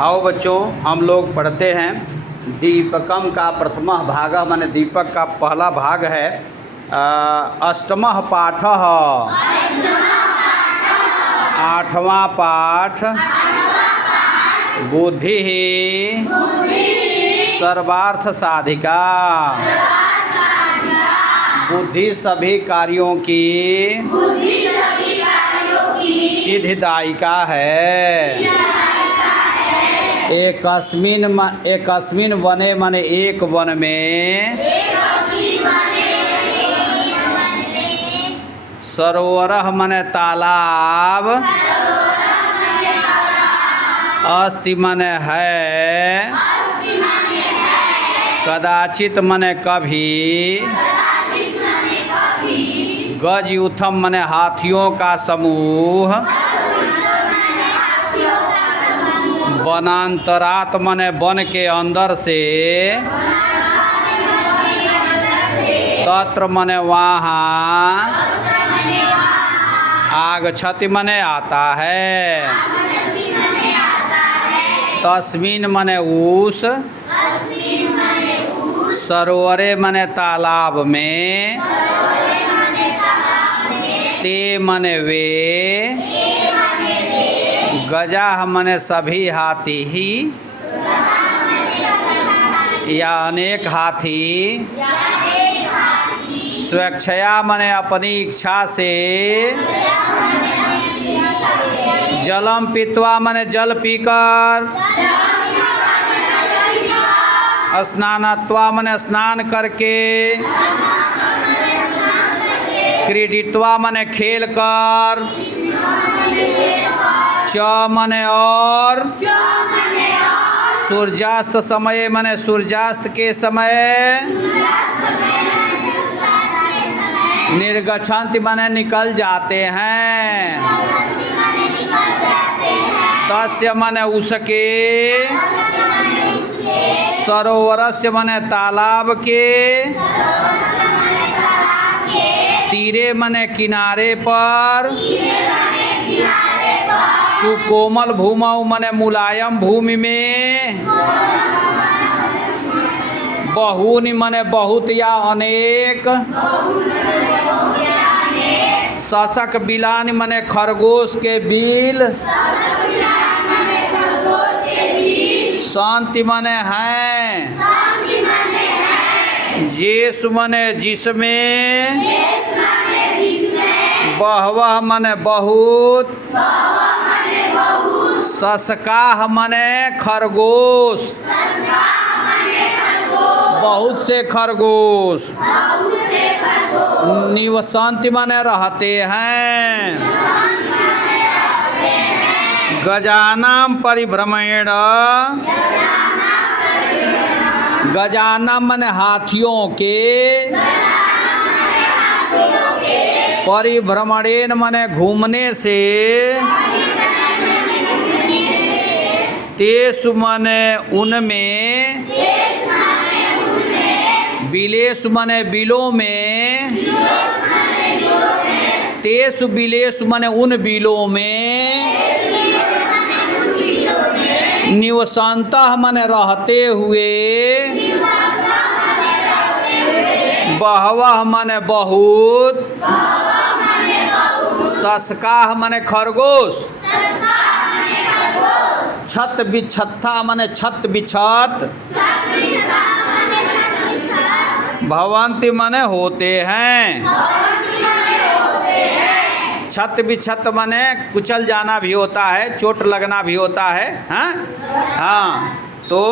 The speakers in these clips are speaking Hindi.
आओ बच्चों, हम लोग पढ़ते हैं दीपकम का प्रथम भाग, माने दीपक का पहला भाग है। अष्टमः पाठः, आठवां पाठ। बुद्धि सर्वार्थ साधिका। बुद्धि सभी कार्यों की सिद्धिदायिका है। एकस्मिन वने माने एक वन में, सरोवरः माने तालाब, अस्ति माने है, कदाचित माने कभी, गजयूथम माने हाथियों का समूह, वनांतरात माने वन के अंदर से, तत्र माने वहाँ, आगच्छति माने आता है, तस्मिन माने उस, सरोवरे माने तालाब में, ते माने वे, गजाह माने सभी हाथी ही या अनेक हाथी, स्वेच्छया माने अपनी इच्छा से, जलम पीत्वा माने जल पीकर, स्नानत्वा माने स्नान करके, क्रीडित्वा माने खेल कर, च माने और, सूर्यास्त समय माने सूर्यास्त के समय, निर्गच्छन्ति माने निकल जाते हैं, तस्य माने उसके, सरोवरस्य माने तालाब के, तीरे माने किनारे पर, सुकोमल भूमौ माने मुलायम भूमि में, बहुनि माने बहुत या अनेक, शशक बिलानि माने खरगोश के बिल, शांति माने हैं, जेसु माने जिसमें, बहवह माने बहुत, शशकाः माने खरगोश, बहुत से खरगोश, निवसन्ति माने रहते हैं, गजानां परिभ्रमेण, गजानां माने हाथियों के, परिभ्रमणेन माने घूमने से, तेषु माने उनमें, बिलेषु माने बिलों में, तेषु बिलेषु माने उन बिलों में, निवसन्तः माने रहते हुए, बहवह माने बहुत, शशकाः माने खरगोश, छत बिछत्था माने छत बिछत, भवन्ति माने होते हैं, छत बिछत माने कुचल जाना भी होता है, चोट लगना भी होता है। हाँ, तो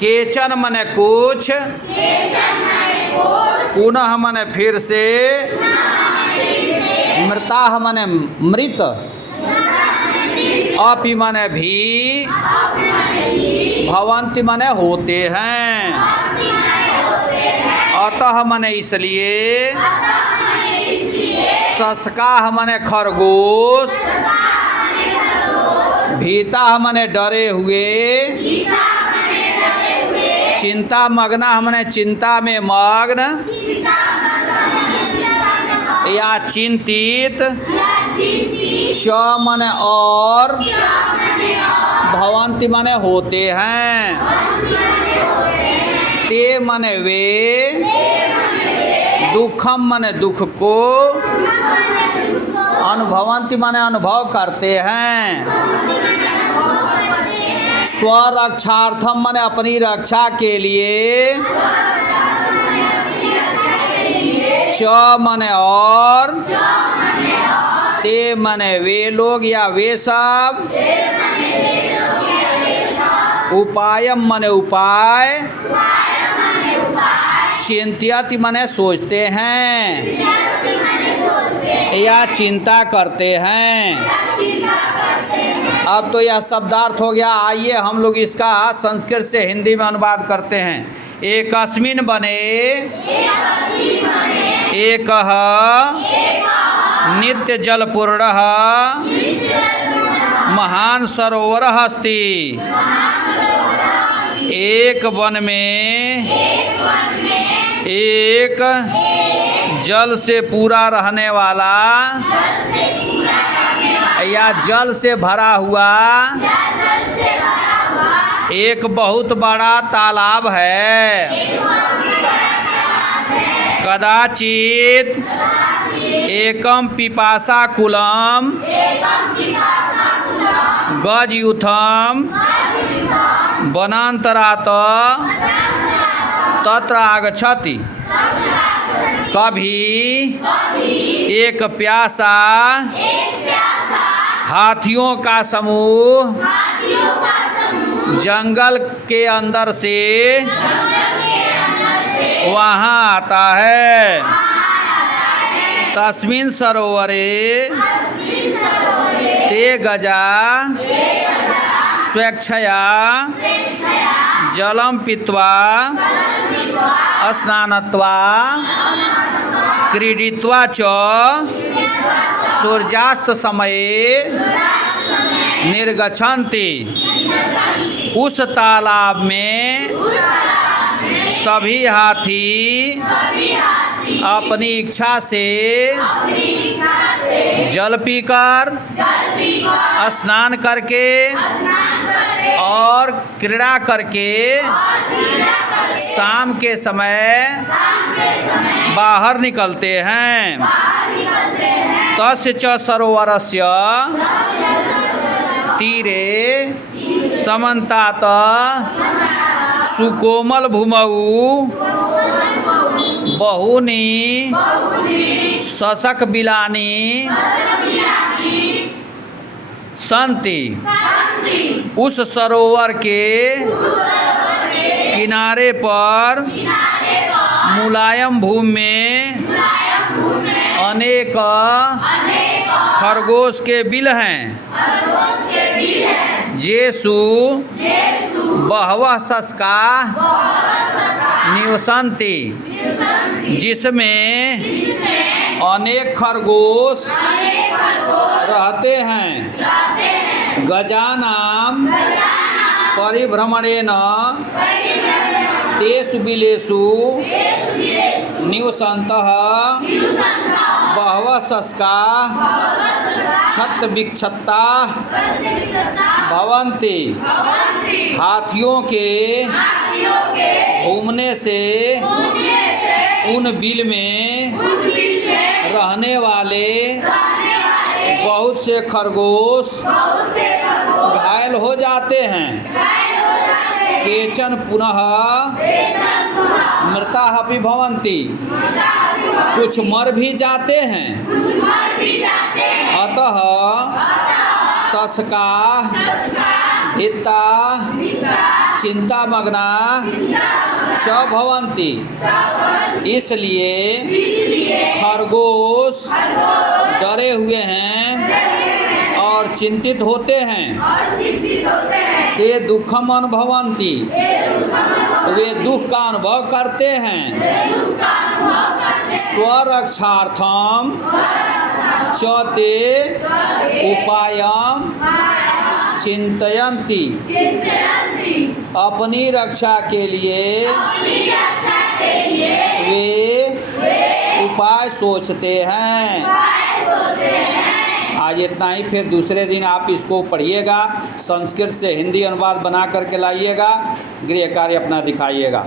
केचन माने कुछ, पुनः माने फिर से, मृताः माने मृत, अपि माने भी, भवन्ति माने होते हैं, अतः माने इसलिए, शशकाः माने खरगोश, भीताः माने डरे हुए, चिंता मग्नाः माने चिंता में मग्न, या चिंतित, च माने और, भवन्ति माने होते हैं। ते माने वे, दुखम माने दुख को, अनुभवन्ति माने अनुभव करते हैं। स्वरक्षार्थम माने अपनी रक्षा के लिए, च माने और, ते माने वे लोग या वे सब, उपायम माने उपाय, चिंत्यति माने सोचते हैं या चिंता करते हैं। अब तो यह शब्दार्थ हो गया। आइए हम लोग इसका संस्कृत से हिंदी में अनुवाद करते हैं। एकस्मिन् वने एकः नित्य जलपूर्णः महान सरोवरः अस्ति। एक वन में एक जल से पूरा रहने वाला या जल से भरा हुआ एक बहुत बड़ा तालाब है। कदाचित एकम पिपासा कुलम गजयुथम वनांतरात तत्र आगच्छति। कभी एक प्यासा हाथियों का समूह जंगल के अंदर से वहाँ आता है। तस्मिन् सरोवरे ते गजा स्वेच्छया जलम पीत्वा स्नानत्वा क्रीडित्वा च सूर्यास्त समये निर्गच्छन्ति। उस तालाब में सभी हाथी अपनी इच्छा से जल पीकर स्नान करके और क्रीड़ा करके शाम के समय बाहर निकलते हैं। तस्य च सरोवरस्य तीरे समन्तात सुकोमल भूमौ बहूनि शशक बिलानि सन्ति। उस सरोवर के किनारे पर मुलायम भूमि में अनेक खरगोश के बिल हैं। जेसु बहवः शशका निवसन्ति, जिसमें अनेक खरगोश रहते हैं। गजानाम परिभ्रमणेन तेषु बिलेषु निवसन्तः बहवः शशका क्षतविक्षता भवन्ति। हाथियों के घूमने से उन बिल में रहने वाले बहुत से खरगोश घायल हो जाते हैं। केचन पुनः मृताः अपि भवन्ति, कुछ मर भी जाते हैं। अतः शशका भित्ता चिंतामग्ना च भवन्ति। इसलिए खरगोश डरे हुए हैं और चिंतित होते हैं। ते दुखम अनुभवन्ति, वे दुख का अनुभव करते हैं। स्वरक्षार्थम च ते उपायम चिंतयन्ति, अपनी रक्षा के लिए वे उपाय सोचते हैं। आज इतना ही, फिर दूसरे दिन आप इसको पढ़िएगा, संस्कृत से हिंदी अनुवाद बना करके लाइएगा, गृह कार्य अपना दिखाइएगा।